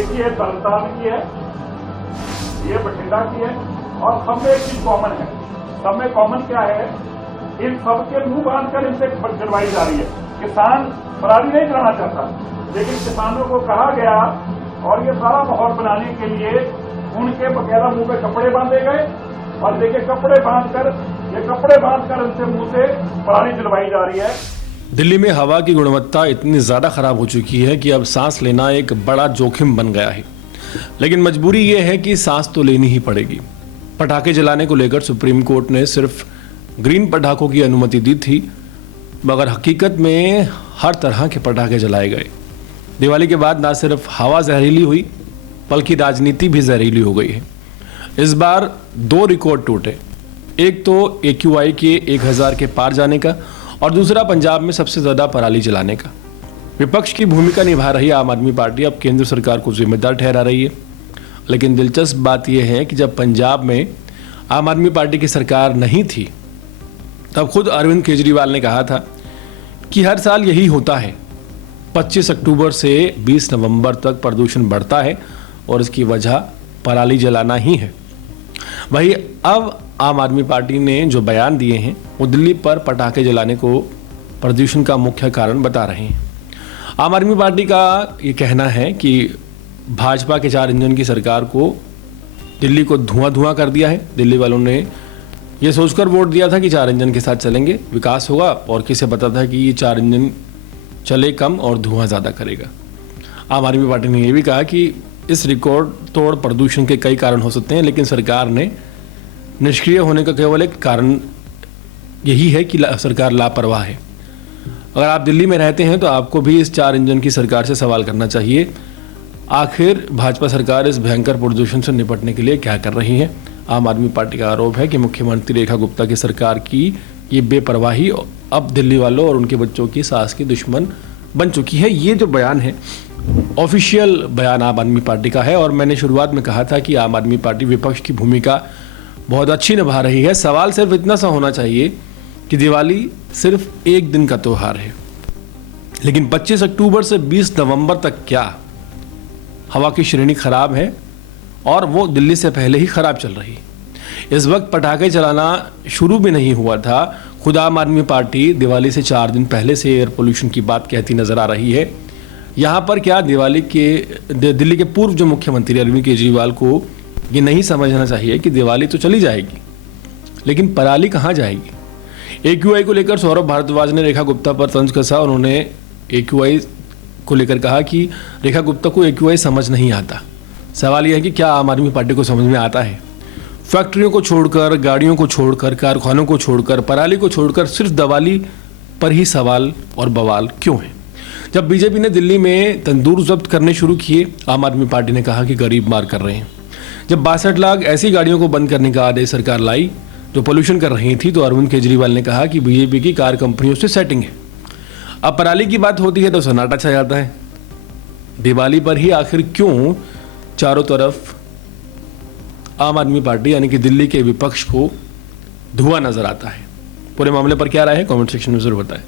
देखिए तलसाल की है, ये बठिंडा की है, और सब में एक चीज कॉमन है। सब में कॉमन क्या है? इन सबके मुंह बांधकर इनसे जलवाई जा रही है। किसान पराली नहीं जलाना चाहता, लेकिन किसानों को कहा गया और ये सारा माहौल बनाने के लिए उनके बकायदा मुंह पे कपड़े बांधे गए, और देखिए कपड़े बांधकर उनसे मुंह से पराली जलवाई जा रही है। दिल्ली में हवा की गुणवत्ता इतनी ज़्यादा खराब हो चुकी है कि अब सांस लेना एक बड़ा जोखिम बन गया है। लेकिन मजबूरी ये है कि सांस तो लेनी ही पड़ेगी। पटाखे जलाने को लेकर सुप्रीम कोर्ट ने सिर्फ ग्रीन पटाखों की अनुमति दी थी, मगर हकीकत में हर तरह के पटाखे जलाए गए। दिवाली के बाद न सिर्फ हवा जहरीली हुई, बल्कि राजनीति भी जहरीली हो गई है। इस बार 2 रिकॉर्ड टूटे। एक तो AQI के 1000 के पार जाने का, और दूसरा पंजाब में सबसे ज़्यादा पराली जलाने का। विपक्ष की भूमिका निभा रही आम आदमी पार्टी अब केंद्र सरकार को जिम्मेदार ठहरा रही है। लेकिन दिलचस्प बात यह है कि जब पंजाब में आम आदमी पार्टी की सरकार नहीं थी, तब खुद अरविंद केजरीवाल ने कहा था कि हर साल यही होता है, 25 अक्टूबर से 20 नवंबर तक प्रदूषण बढ़ता है और इसकी वजह पराली जलाना ही है। वही अब आम आदमी पार्टी ने जो बयान दिए हैं वो दिल्ली पर पटाखे जलाने को प्रदूषण का मुख्य कारण बता रहे हैं। आम आदमी पार्टी का ये कहना है कि भाजपा के 4 इंजन की सरकार को दिल्ली को धुआं कर दिया है। दिल्ली वालों ने ये सोचकर वोट दिया था कि 4 इंजन के साथ चलेंगे, विकास होगा, और किसे पता था कि ये 4 इंजन चले कम और धुआं ज़्यादा करेगा। आम आदमी पार्टी ने यह भी कहा कि इस रिकॉर्ड तोड़ प्रदूषण के कई कारण हो सकते हैं, लेकिन सरकार ने निष्क्रिय होने का केवल एक कारण यही है कि सरकार लापरवाह है। अगर आप दिल्ली में रहते हैं तो आपको भी इस 4 इंजन की सरकार से सवाल करना चाहिए, आखिर भाजपा सरकार इस भयंकर प्रदूषण से निपटने के लिए क्या कर रही है। आम आदमी पार्टी का आरोप है कि मुख्यमंत्री रेखा गुप्ता की सरकार की ये बेपरवाही अब दिल्ली वालों और उनके बच्चों की सांस की दुश्मन बन चुकी है। ये जो बयान है ऑफिशियल बयान आम आदमी पार्टी का है, और मैंने शुरुआत में कहा था कि आम आदमी पार्टी विपक्ष की भूमिका बहुत अच्छी निभा रही है। सवाल सिर्फ इतना सा होना चाहिए कि दिवाली सिर्फ एक दिन का त्यौहार है, लेकिन 25 अक्टूबर से 20 नवंबर तक क्या हवा की श्रेणी खराब है, और वो दिल्ली से पहले ही खराब चल रही। इस वक्त पटाखे चलाना शुरू भी नहीं हुआ था। खुद आम आदमी पार्टी दिवाली से 4 दिन पहले से एयर पोल्यूशन की बात कहती नजर आ रही है। यहाँ पर क्या दिल्ली के पूर्व जो मुख्यमंत्री अरविंद केजरीवाल को ये नहीं समझना चाहिए कि दिवाली तो चली जाएगी, लेकिन पराली कहाँ जाएगी। AQI को लेकर सौरभ भारद्वाज ने रेखा गुप्ता पर तंज कसा। उन्होंने AQI को लेकर कहा कि रेखा गुप्ता को AQI समझ नहीं आता। सवाल यह है कि क्या आम आदमी पार्टी को समझ में आता है? फैक्ट्रियों को छोड़कर, गाड़ियों को छोड़कर, कारखानों को छोड़कर, पराली को छोड़कर सिर्फ दिवाली पर ही सवाल और बवाल क्यों है? जब बीजेपी ने दिल्ली में तंदूर जब्त करने शुरू किए, आम आदमी पार्टी ने कहा कि गरीब मार कर रहे हैं। जब 62 लाख ऐसी गाड़ियों को बंद करने का आदेश सरकार लाई जो पोल्यूशन कर रही थी, तो अरविंद केजरीवाल ने कहा कि बीजेपी की कार कंपनियों से सेटिंग है। अब पराली की बात होती है तो सन्नाटा छा जाता है। दिवाली पर ही आखिर क्यों चारों तरफ आम आदमी पार्टी यानी कि दिल्ली के विपक्ष को धुआं नजर आता है? पूरे मामले पर क्या राय है, कमेंट सेक्शन में जरूर बताएं।